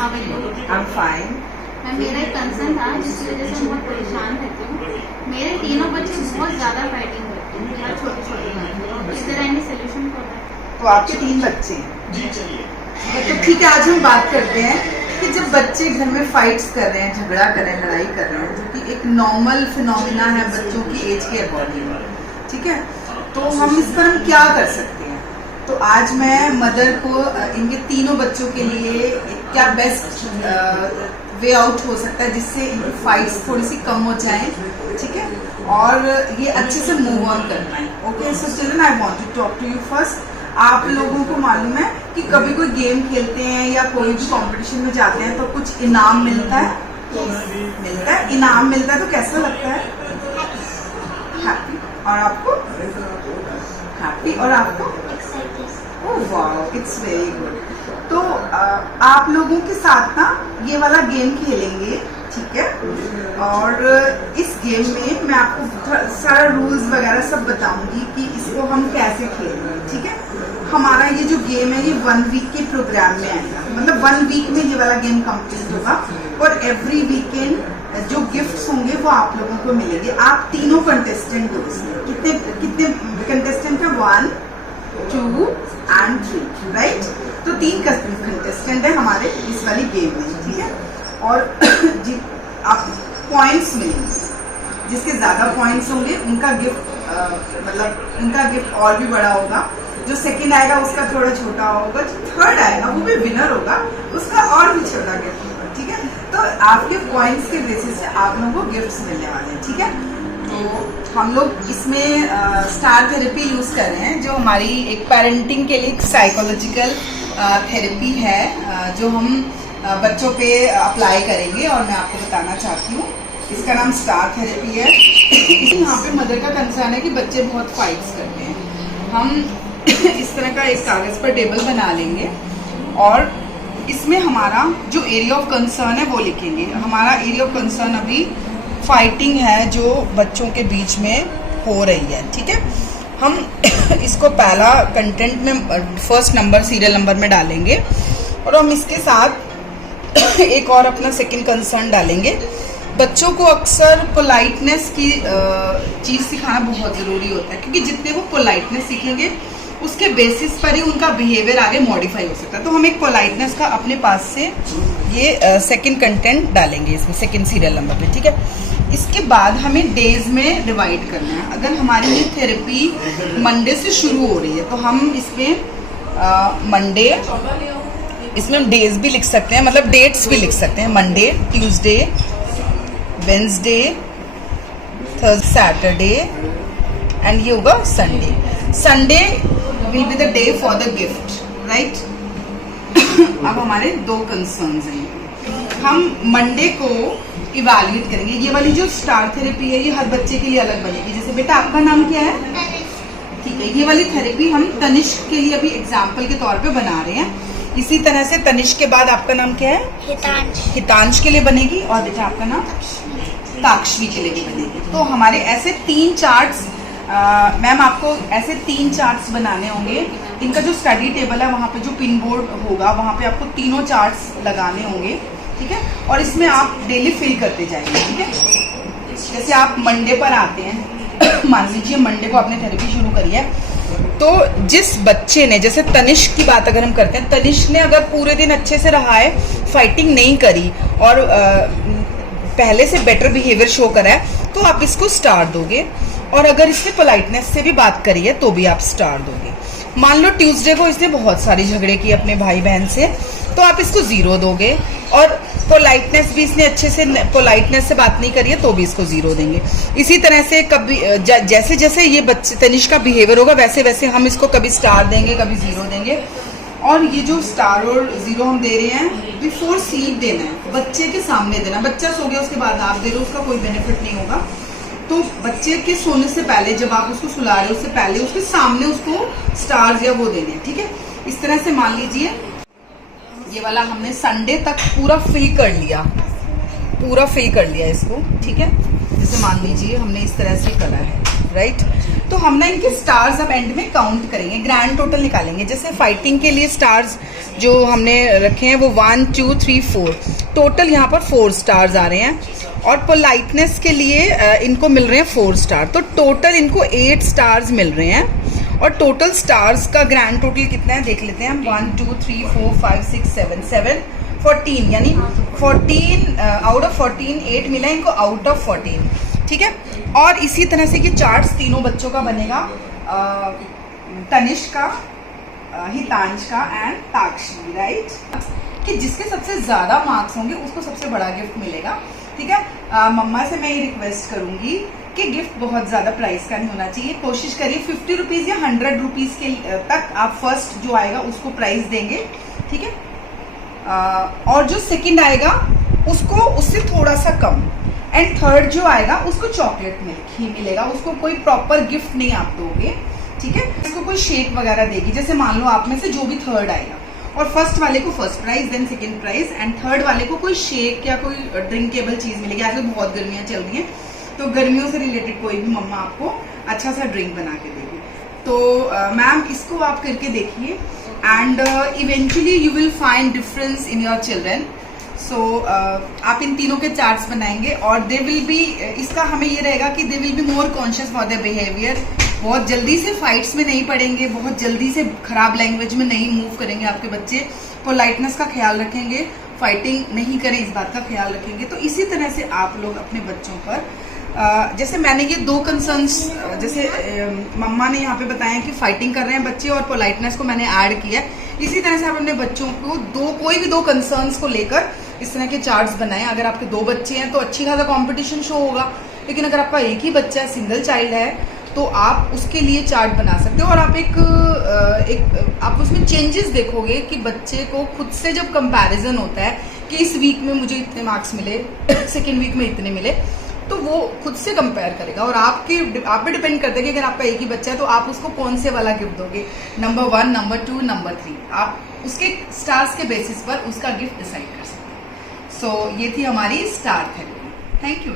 How are you? I am fine. मैं मेरा एक कंसर्न था जिसकी वजह से बहुत परेशान रहती हूँ। मेरे तीनों बच्चे बहुत ज़्यादा फाइटिंग करते हैं हर छोटी छोटी बात में। Is there any solution for that? तो आपके 3 बच्चे हैं। तो ठीक है, आज हम बात करते हैं कि जब बच्चे घर में फाइट्स कर रहे हैं, झगड़ा कर रहे हैं, लड़ाई कर रहे हैं, जो कि एक नॉर्मल फिनोमिना है बच्चों की एज के अकॉर्डिंग, ठीक है, तो हम इस पर हम क्या कर सकते हैं। तो आज मैं मदर को इनके तीनों बच्चों के लिए क्या बेस्ट वे आउट हो सकता है जिससे इनकी फाइट्स थोड़ी सी कम हो जाए, ठीक है, और ये अच्छे से मूव ऑन कर पाए। Okay, so children, I want to talk to you first. आप लोगों को मालूम है कि कभी कोई गेम खेलते हैं या कोई भी कंपटीशन में जाते हैं तो कुछ इनाम मिलता है? मिलता है, इनाम मिलता है, तो कैसा लगता है? हैप्पी। और आपको? हैप्पी। और आपको? Oh wow, it's very good. तो आप लोगों के साथ ना ये वाला गेम खेलेंगे, ठीक है, और इस गेम में मैं आपको सारा रूल्स वगैरह सब बताऊंगी कि इसको हम कैसे खेलेंगे, ठीक है। हमारा ये जो गेम है ये 1 वीक के प्रोग्राम में आएगा, मतलब 1 वीक में ये वाला गेम कंप्लीट होगा और एवरी वीकेंड जो गिफ्ट्स होंगे वो आप लोगों को मिलेंगे। आप तीनों कंटेस्टेंट हो इसमें। कितने कितने कंटेस्टेंट है? 1, 2 and 3, राइट। तो 3 कंटेस्टेंट है हमारे इस वाली गेम में, ठीक है। और आप पॉइंट्स मिलेंगे, जिसके ज्यादा पॉइंट्स होंगे उनका गिफ्ट मतलब उनका गिफ्ट और भी बड़ा होगा। जो सेकंड आएगा उसका थोड़ा छोटा होगा, जो थर्ड आएगा वो भी विनर होगा, उसका और भी छोटा गिफ्ट होगा, ठीक है। तो आपके पॉइंट्स के बेसिस से आप लोगों को गिफ्ट्स मिलने वाले हैं, ठीक है। तो हम लोग इसमें स्टार थेरेपी यूज कर रहे हैं, जो हमारी एक पेरेंटिंग के लिए एक साइकोलॉजिकल थेरेपी है, जो हम बच्चों पे अप्लाई करेंगे और मैं आपको बताना चाहती हूँ। इसका नाम स्टार थेरेपी है। यहाँ पे मदर का कंसर्न है कि बच्चे बहुत फाइट्स करते हैं। हम इस तरह का एक कागज पर टेबल बना लेंगे और इसमें हमारा जो एरिया ऑफ कंसर्न है वो लिखेंगे। हमारा एरिया ऑफ कंसर्न अभी फाइटिंग है जो बच्चों के बीच में हो रही है, ठीक है। हम इसको पहला कंटेंट में फर्स्ट नंबर सीरियल नंबर में डालेंगे और हम इसके साथ एक और अपना सेकंड कंसर्न डालेंगे। बच्चों को अक्सर पोलाइटनेस की चीज़ सिखाना बहुत ज़रूरी होता है, क्योंकि जितने वो पोलाइटनेस सीखेंगे उसके बेसिस पर ही उनका बिहेवियर आगे मॉडिफाई हो सकता है। तो हम एक पोलाइटनेस का अपने पास से ये सेकंड कंटेंट डालेंगे इसमें सेकंड सीरियल नंबर पे, ठीक है। इसके बाद हमें डेज में डिवाइड करना है। अगर हमारी ये थेरेपी मंडे से शुरू हो रही है तो हम इसमें मंडे, इसमें हम डेज भी लिख सकते हैं, मतलब डेट्स भी लिख सकते हैं। Monday, Tuesday, Wednesday, Thursday, Saturday and ये होगा Sunday. Sunday will be the day for the gift, right. अब हमारे 2 कंसर्न्स हैं। हम मंडे को इवैल्यूएट करेंगे। ये वाली जो स्टार थेरेपी है ये हर बच्चे के लिए अलग बनेगी। जैसे बेटा आपका नाम क्या है? ठीक है, ये वाली थेरेपी हम तनिष्क के लिए अभी एग्जाम्पल के तौर पे बना रहे हैं। इसी तरह से तनिष्क के बाद आपका नाम क्या है? हितांश। हितांश के लिए बनेगी। और बेटा आपका नाम? ताक्षवी के लिए भी बनेगी। तो हमारे ऐसे 3 चार्ट्स, मैम आपको ऐसे 3 चार्ट्स बनाने होंगे। इनका जो स्टडी टेबल है वहाँ पे जो पिन बोर्ड होगा वहाँ पे आपको तीनों चार्ट्स लगाने होंगे, ठीक है। और इसमें आप डेली फिल करते जाएंगे, ठीक है। जैसे आप मंडे पर आते हैं, मान लीजिए मंडे को आपने थेरेपी शुरू करी है, तो जिस बच्चे ने, जैसे तनिष्क की बात अगर हम करते हैं, तनिष्क ने अगर पूरे दिन अच्छे से रहा है, फाइटिंग नहीं करी और पहले से बेटर बिहेवियर शो करा है, तो आप इसको स्टार दोगे। और अगर इसने पोलाइटनेस से भी बात करी है तो भी आप स्टार दोगे। मान लो ट्यूसडे को इसने बहुत सारी झगड़े किए अपने भाई बहन से, तो आप इसको 0 दोगे। और पोलाइटनेस भी इसने अच्छे से, पोलाइटनेस से बात नहीं करी है तो भी इसको 0 देंगे। इसी तरह से कभी जैसे जैसे ये बच्चे तनिष्क का बिहेवियर होगा वैसे वैसे हम इसको कभी स्टार देंगे, कभी 0 देंगे। और ये जो स्टार और 0 हम दे रहे हैं, बिफोर स्लीप देना है, बच्चे के सामने देना। बच्चा सो गया उसके बाद आप दे रहे हो, उसका कोई बेनिफिट नहीं होगा। तो बच्चे के सोने से पहले, जब आप उसको सुला रहे हो उससे पहले उसके सामने उसको स्टार्स या वो देने हैं, ठीक है। इस तरह से मान लीजिए ये वाला हमने संडे तक पूरा फिल कर लिया, इसको, ठीक है। जैसे मान लीजिए हमने इस तरह से करा है, राइट। तो हम ना इनके स्टार्स अब एंड में काउंट करेंगे, ग्रैंड टोटल निकालेंगे। जैसे फाइटिंग के लिए स्टार्स जो हमने रखे हैं वो 1 2 3 4, टोटल यहाँ पर 4 स्टार्स आ रहे हैं। और पोलाइटनेस के लिए इनको मिल रहे हैं 4 स्टार, तो टोटल इनको 8 स्टार्स मिल रहे हैं। और टोटल स्टार्स का ग्रैंड टोटल कितना है देख लेते हैं हम। 1 2 3 4 5 6 7 14, यानी 14 आउट ऑफ 14 8 मिला है इनको आउट ऑफ 14, ठीक है। और इसी तरह से कि चार्ट्स तीनों बच्चों का बनेगा, तनिष्क का, हितांश का एंड ताक्षी, राइट। कि जिसके सबसे ज्यादा मार्क्स होंगे उसको सबसे बड़ा गिफ्ट मिलेगा, ठीक है। मम्मा से मैं ये रिक्वेस्ट करूंगी कि गिफ्ट बहुत ज्यादा प्राइस का नहीं होना चाहिए। कोशिश करिए 50 रुपीज या 100 रुपीज के तक आप फर्स्ट जो आएगा उसको प्राइस देंगे, ठीक है। और जो सेकंड आएगा उसको उससे थोड़ा सा कम, एंड थर्ड जो आएगा उसको चॉकलेट मिल्क ही मिलेगा, उसको कोई प्रॉपर गिफ्ट नहीं आप दोगे, ठीक है। इसको कोई शेक वगैरह देगी, जैसे मान लो आप में से जो भी थर्ड आएगा, और फर्स्ट वाले को first prize, then second prize, and third वाले को कोई शेक या कोई ड्रिंकेबल चीज मिलेगी। आजकल बहुत गर्मियां चल रही हैं, तो गर्मियों से रिलेटेड कोई भी मम्मा आपको अच्छा सा ड्रिंक बना के देगी। तो मैम इसको आप करके देखिए, and eventually you will find difference in your children. So आप इन तीनों के चार्ट्स बनाएंगे, और दे विल बी, इसका हमें ये रहेगा कि they will be more conscious for their behaviour. बहुत जल्दी से फाइट्स में नहीं पड़ेंगे, बहुत जल्दी से खराब लैंग्वेज में नहीं मूव करेंगे आपके बच्चे, पोलाइटनेस का ख्याल रखेंगे, फाइटिंग नहीं करें इस बात का ख्याल रखेंगे। तो इसी तरह से आप लोग अपने बच्चों पर जैसे मैंने ये 2 कंसर्न्स, जैसे मम्मा ने यहाँ पे बताया कि फाइटिंग कर रहे हैं बच्चे और पोलाइटनेस को मैंने ऐड किया, इसी तरह से आप अपने बच्चों को कोई भी 2 कंसर्न्स को लेकर इस तरह के चार्ट्स बनाएं। अगर आपके 2 बच्चे हैं तो अच्छी खासा कंपटीशन शो होगा, लेकिन अगर आपका एक ही बच्चा है, सिंगल चाइल्ड है, तो आप उसके लिए चार्ट बना सकते हो। और आप आप उसमें चेंजेस देखोगे कि बच्चे को खुद से जब कंपैरिजन होता है कि इस वीक में मुझे इतने मार्क्स मिले, सेकेंड वीक में इतने मिले, तो वो खुद से कंपेयर करेगा। और आप पे डिपेंड करता है कि अगर आपका एक ही बच्चा है तो आप उसको कौन से वाला गिफ्ट दोगे, नंबर 1, नंबर 2, नंबर 3, आप उसके स्टार्स के बेसिस पर उसका गिफ्ट डिसाइड कर सकते हैं। सो ये थी हमारी स्टार थेरेपी। Thank you.